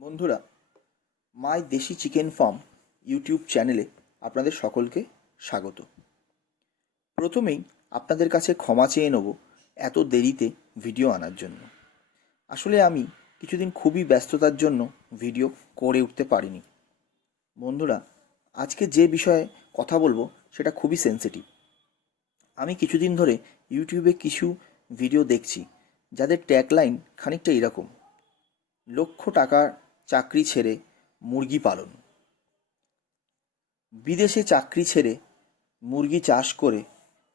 বন্ধুরা, মাই দেশি chicken farm YouTube চ্যানেলে আপনাদের সকলকে স্বাগত। প্রথমেই আপনাদের কাছে ক্ষমা চেয়ে নেব এত দেরিতে ভিডিও আনার জন্য। আসলে আমি কিছুদিন খুবই ব্যস্ততার জন্য ভিডিও করে উঠতে পারিনি। বন্ধুরা, আজকে যে বিষয়ে কথা বলবো সেটা খুবই সেন্সিটিভ। আমি কিছুদিন ধরে ইউটিউবে কিছু ভিডিও দেখছি যাদের ট্যাগলাইন খানিকটা এরকম: লক্ষ টাকার চাকরি ছেড়ে মুরগি পালন, বিদেশে চাকরি ছেড়ে মুরগি চাষ করে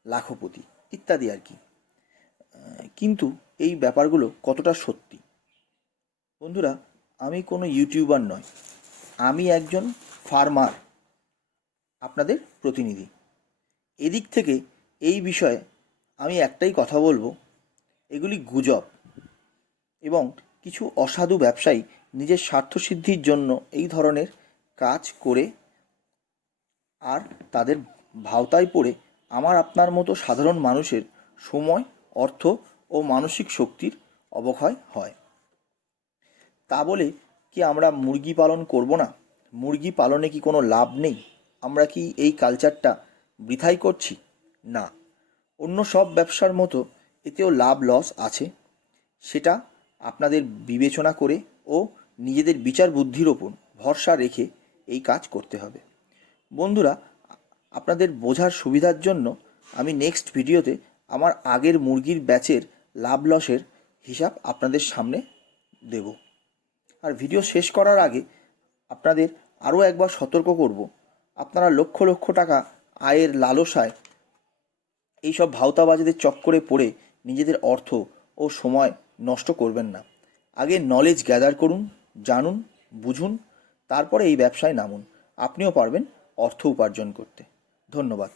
লাখপতি, ইত্যাদি আর কি। কিন্তু এই ব্যাপারগুলো কতটা সত্যি? বন্ধুরা, আমি কোনো ইউটিউবার নয়, আমি একজন ফার্মার, আপনাদের প্রতিনিধি। এদিক থেকে এই বিষয়ে আমি একটাই কথা বলবো, এগুলি গুজব এবং কিছু অসাধু ব্যবসায়ী নিজের স্বার্থসিদ্ধির জন্য এই ধরনের কাজ করে আর তাদের ভাওতায় পড়ে আমার আপনার মতো সাধারণ মানুষের সময়, অর্থ ও মানসিক শক্তির অবক্ষয় হয়। তা বলে কি আমরা মুরগি পালন করব না? মুরগি পালনে কি কোনো লাভ নেই? আমরা কি এই কালচারটা বৃথাই করছি? না, অন্য সব ব্যবসার মতো এতেও লাভ লস আছে। সেটা আপনাদের বিবেচনা করে ও নিজেদের বিচার বুদ্ধির ওপর ভরসা রেখে এই কাজ করতে হবে। বন্ধুরা, আপনাদের বোঝার সুবিধার জন্য আমি নেক্সট ভিডিওতে আমার আগের মুরগির ব্যাচের লাভ লসের হিসাব আপনাদের সামনে দেব। আর ভিডিও শেষ করার আগে আপনাদের আরও একবার সতর্ক করব, আপনারা লক্ষ লক্ষ টাকা আয়ের লালসায় এইসব ভাওতাবাজীদের চক্করে পড়ে নিজেদের অর্থ ও সময় নষ্ট করবেন না। আগে নলেজ গ্যাদার করুন, জানুন, বুঝুন, তারপরে এই ব্যবসায় নামুন। আপনিও পারবেন অর্থ উপার্জন করতে। ধন্যবাদ।